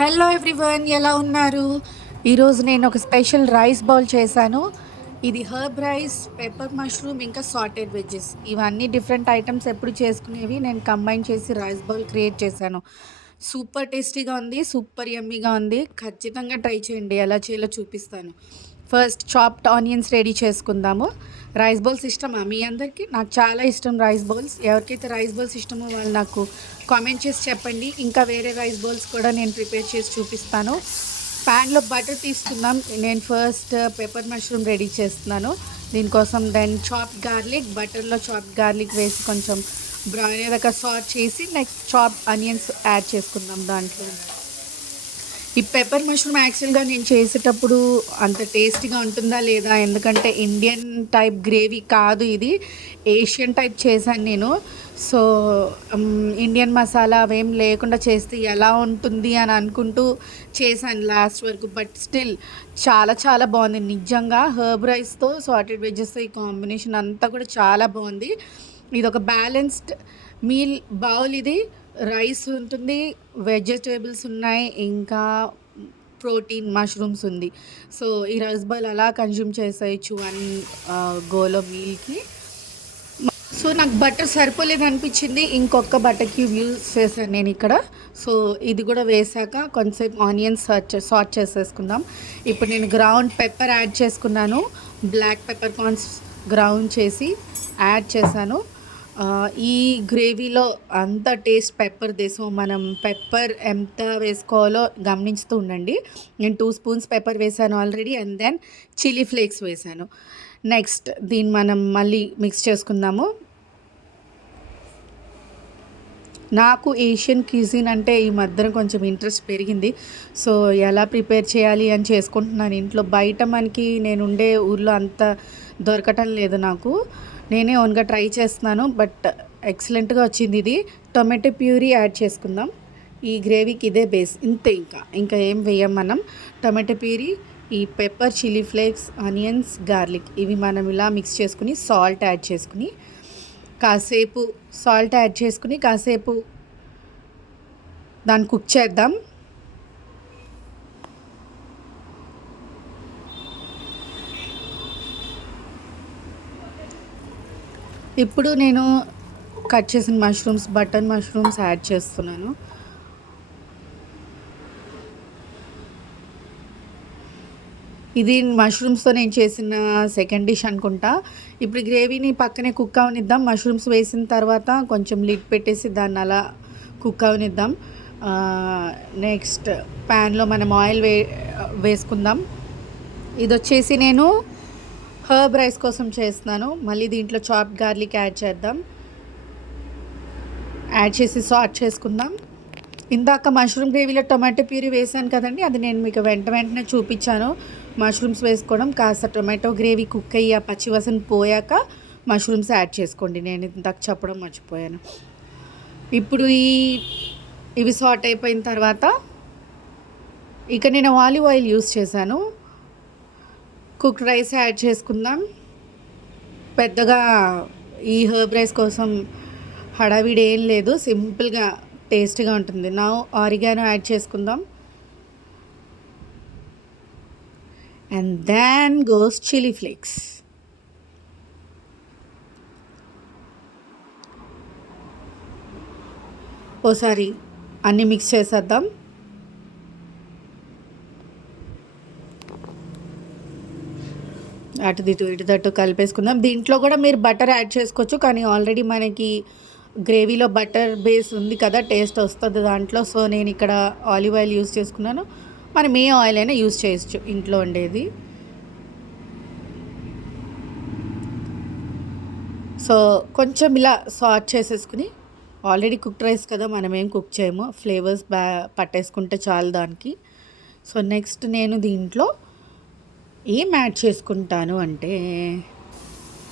Hello everyone, ఎలా ఉన్నారు? ఈరోజు నేను ఒక స్పెషల్ రైస్ బౌల్ చేశాను. ఇది హర్బ్ రైస్, పెప్పర్ మష్రూమ్, ఇంకా సాటెడ్ వెజ్జెస్. ఇవన్నీ డిఫరెంట్ ఐటమ్స్ ఎప్పుడు చేసుకునేవి నేను కంబైన్ చేసి రైస్ బౌల్ క్రియేట్ చేశాను. సూపర్ టేస్టీగా ఉంది, సూపర్ యమ్మీగా ఉంది. ఖచ్చితంగా ట్రై చేయండి, ఎలా చేయాలో చూపిస్తాను. ఫస్ట్ చాప్డ్ ఆనియన్స్ రెడీ చేసుకుందాము. రైస్ బౌల్స్ ఇష్టమా మీ అందరికీ? నాకు చాలా ఇష్టం రైస్ బౌల్స్. ఎవరికైతే రైస్ బౌల్స్ ఇష్టమో వాళ్ళు నాకు కామెంట్ చేసి చెప్పండి. ఇంకా వేరే రైస్ బౌల్స్ కూడా నేను ప్రిపేర్ చేసి చూపిస్తాను. ప్యాన్లో బటర్ తీసుకుందాం. నేను ఫస్ట్ పెప్పర్ మష్రూమ్ రెడీ చేస్తున్నాను దీనికోసం. దెన్ చాప్డ్ గార్లిక్, బటర్లో చాప్డ్ గార్లిక్ వేసి కొంచెం బ్రౌన్ అయ్యేదాకా సాట్ చేసి నెక్స్ట్ చాప్డ్ ఆనియన్స్ యాడ్ చేసుకుందాం దాంట్లో. ఈ పెప్పర్ మష్రూమ్ యాక్చువల్గా నేను చేసేటప్పుడు అంత టేస్టీగా ఉంటుందా లేదా, ఎందుకంటే ఇండియన్ టైప్ గ్రేవీ కాదు ఇది, ఏషియన్ టైప్ చేశాను నేను. సో ఇండియన్ మసాలా అవేం లేకుండా చేస్తే ఎలా ఉంటుంది అని అనుకుంటూ చేశాను లాస్ట్ వరకు. బట్ స్టిల్ చాలా చాలా బాగుంది నిజంగా. హర్బ్ రైస్తో సాటెడ్ వెజ్జెస్తో ఈ కాంబినేషన్ అంతా కూడా చాలా బాగుంది. ఇది ఒక బ్యాలెన్స్డ్ మీల్ బౌల్. ఇది రైస్ ఉంటుంది, వెజిటేబుల్స్ ఉన్నాయి, ఇంకా ప్రోటీన్ మష్రూమ్స్ ఉంది. సో ఈ రైస్ బాల్ అలా కన్జ్యూమ్ చేసేయచ్చు వన్ గోలో మీల్కి. సో నాకు బటర్ సరిపోలేదు అనిపించింది, ఇంకొక బటర్ క్యూబ్ యూజ్ చేశాను నేను ఇక్కడ. సో ఇది కూడా వేసాక కొంచెంసేపు ఆనియన్స్ సాట్ చేసేసుకుందాం. ఇప్పుడు నేను గ్రౌండ్ పెప్పర్ యాడ్ చేసుకున్నాను. బ్లాక్ పెప్పర్ కార్న్స్ గ్రౌండ్ చేసి యాడ్ చేశాను. ఈ గ్రేవీలో అంత టేస్ట్ పెప్పర్దే. సో మనం పెప్పర్ ఎంత వేసుకోవాలో గమనించుతూ ఉండండి. నేను 2 స్పూన్స్ పెప్పర్ వేసాను already, and then chilli flakes వేసాను. నెక్స్ట్ దీన్ని మనం మళ్ళీ మిక్స్ చేసుకుందాము. నాకు ఏషియన్ క్యూజిన్ అంటే ఈ మధ్యన కొంచెం ఇంట్రెస్ట్ పెరిగింది. సో ఎలా ప్రిపేర్ చేయాలి అని చేసుకుంటున్నాను ఇంట్లో. బయట మనకి నేను ఉండే ఊర్లో అంత దొరకటం లేదు నాకు. నేనే ఓన్గా ట్రై చేస్తున్నాను, బట్ ఎక్సలెంట్గా వచ్చింది ఇది. టొమాటో ప్యూరీ యాడ్ చేసుకుందాం. ఈ గ్రేవీకి ఇదే బేస్, ఇంతే. ఇంకా ఏం వేయం మనం. టొమాటో ప్యూరీ, ఈ pepper, chilli flakes, onions, garlic, ఇవి మనం ఇలా మిక్స్ చేసుకుని సాల్ట్ యాడ్ చేసుకుని కాసేపు కాసేపు దాన్ని కుక్ చేద్దాం. ఇప్పుడు నేను కట్ చేసిన మష్రూమ్స్, బటన్ మష్రూమ్స్ యాడ్ చేస్తున్నాను. ఇది మష్రూమ్స్తో నేను చేసిన సెకండ్ డిష్ అనుకుంటా. ఇప్పుడు గ్రేవీని పక్కనే కుక్ అవనిద్దాం. మష్రూమ్స్ వేసిన తర్వాత కొంచెం లిడ్ పెట్టేసి దాన్ని అలా కుక్ అవనిద్దాం. నెక్స్ట్ ప్యాన్లో మనం ఆయిల్ వేసుకుందాం. ఇది వచ్చేసి నేను హర్బ్ రైస్ కోసం చేస్తున్నాను. మళ్ళీ దీంట్లో చాప్డ్ గార్లిక్ యాడ్ చేద్దాం. యాడ్ చేసి సాట్ చేసుకుందాం. ఇందాక మష్రూమ్ గ్రేవీలో టొమాటో ప్యూరీ వేసాను కదండి, అది నేను మీకు వెంటనే చూపించాను. మష్రూమ్స్ వేసుకోవడం, కాస్త టొమాటో గ్రేవీ కుక్ అయ్యి ఆ పచ్చివాసన పోయాక మష్రూమ్స్ యాడ్ చేసుకోండి. నేను ఇందాక చెప్పడం మర్చిపోయాను. ఇప్పుడు ఇవి సాట్ అయిపోయిన తర్వాత ఇక నేను ఆలివ్ ఆయిల్ యూస్ చేశాను. కుక్ రైస్ యాడ్ చేసుకుందాం. పెద్దగా ఈ హర్బ్ రైస్ కోసం హడావిడి ఏం లేదు, సింపుల్గా టేస్ట్గా ఉంటుంది. నా ఆరిగానో యాడ్ చేసుకుందాం. And then goes chilli flakes. ఓసారి అన్నీ మిక్స్ చేసేద్దాం. ఇటు కలిపేసుకుందాం. దీంట్లో కూడా మీరు బటర్ యాడ్ చేసుకోవచ్చు, కానీ ఆల్రెడీ మనకి గ్రేవీలో బటర్ బేస్ ఉంది కదా, టేస్ట్ వస్తుంది దాంట్లో. సో నేను ఇక్కడ ఆలివ్ ఆయిల్ యూస్ చేసుకున్నాను. మనం ఏ ఆయిల్ అయినా యూస్ చేయొచ్చు ఇంట్లో ఉండేది. సో కొంచెం ఇలా సాట్ చేసేసుకుని, ఆల్రెడీ కుక్డ్ రైస్ కదా, మనం ఏం కుక్ చేయము, ఫ్లేవర్స్ పట్టేసుకుంటే చాలు దానికి. సో నెక్స్ట్ నేను దీంట్లో ఏం యాడ్ చేసుకుంటాను అంటే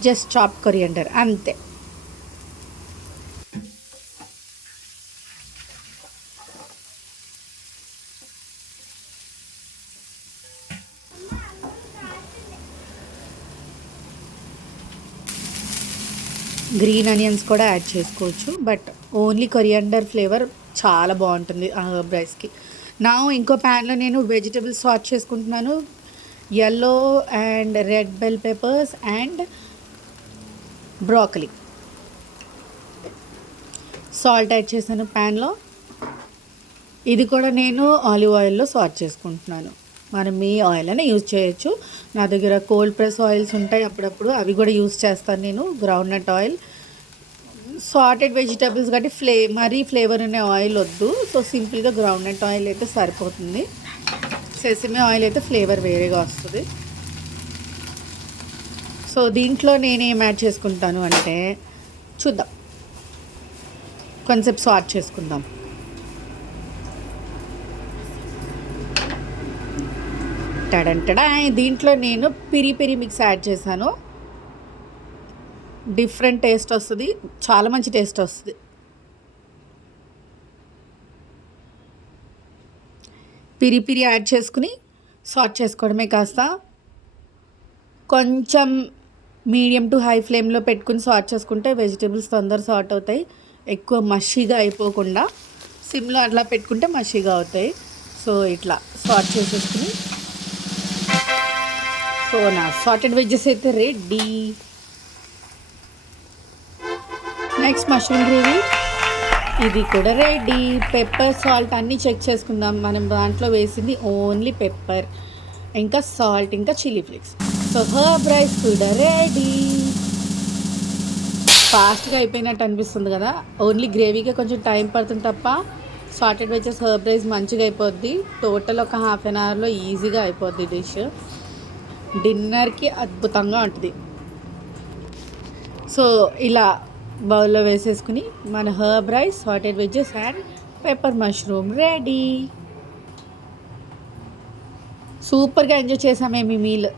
జస్ట్ చాప్ కొరియండర్, అంతే. గ్రీన్ ఆనియన్స్ కూడా యాడ్ చేసుకోవచ్చు, బట్ ఓన్లీ కొరియండర్ ఫ్లేవర్ చాలా బాగుంటుంది ఆ హర్బ్ రైస్కి. నా ఇంకో ప్యాన్లో నేను వెజిటబుల్స్ సార్ట్ చేసుకుంటున్నాను. Yellow and red bell peppers and broccoli. Salt add చేశాను ప్యాన్లో. ఇది కూడా నేను ఆలివ్ ఆయిల్లో సార్ట్ చేసుకుంటున్నాను. మనం ఏ ఆయిల్ అయినా యూజ్ చేయొచ్చు. నా దగ్గర కోల్డ్ ప్రెస్ ఆయిల్స్ ఉంటాయి, అప్పుడప్పుడు అవి కూడా యూజ్ చేస్తాను నేను. Groundnut oil, sauteed vegetables కాబట్టి మరీ ఫ్లేవర్ అనే ఆయిల్ వద్దు. సో సింపుల్గా గ్రౌండ్ నట్ ఆయిల్ అయితే సరిపోతుంది. సెసమి ఆయిల్ అయితే ఫ్లేవర్ వేరేగా వస్తుంది. సో దీంట్లో నేనేం యాడ్ చేసుకుంటాను అంటే చూద్దాం, కొంచెం సార్ట్ చేసుకుందాం. టడంటడా, దీంట్లో నేను పిరి పిరి మిక్స్ యాడ్ చేశాను. డిఫరెంట్ టేస్ట్ వస్తుంది, చాలా మంచి టేస్ట్ వస్తుంది. పిరి పిరి యాడ్ చేసుకుని సార్ట్ చేసుకోవడమే. కాస్త కొంచెం మీడియం టు హై ఫ్లేమ్లో పెట్టుకుని సార్ట్ చేసుకుంటే వెజిటేబుల్స్ తొందర సార్ట్ అవుతాయి. ఎక్కువ మషీగా అయిపోకుండా సిమ్లో అట్లా పెట్టుకుంటే మషీగా అవుతాయి. సో ఇట్లా సార్ట్ చేసేసుకుని, సో నా సార్టెడ్ వెజ్జెస్ అయితే రెడీ. నెక్స్ట్ మష్రూమ్ గ్రేవీ, ఇది కూడా రెడీ. పెప్పర్, సాల్ట్ అన్నీ చెక్ చేసుకుందాం. మనం దాంట్లో వేసింది ఓన్లీ పెప్పర్, ఇంకా సాల్ట్, ఇంకా chilli flakes. So herb rice కూడా రెడీ. ఫాస్ట్గా అయిపోయినట్టు అనిపిస్తుంది కదా. ఓన్లీ గ్రేవీకే కొంచెం టైం పడుతుంది తప్ప సార్టెడ్ వెజ్జెస్ హర్బ్ రైస్ మంచిగా అయిపోద్ది. టోటల్ ఒక హాఫ్ అన్ అవర్లో ఈజీగా అయిపోద్ది డిష్. డిన్నర్కి అద్భుతంగా ఉంటుంది. సో ఇలా బౌల్లో వేసేసుకుని మన herb rice, sauteed veggies and pepper mushroom ready. సూపర్గా ఎంజాయ్ చేసామే మీ మీల్.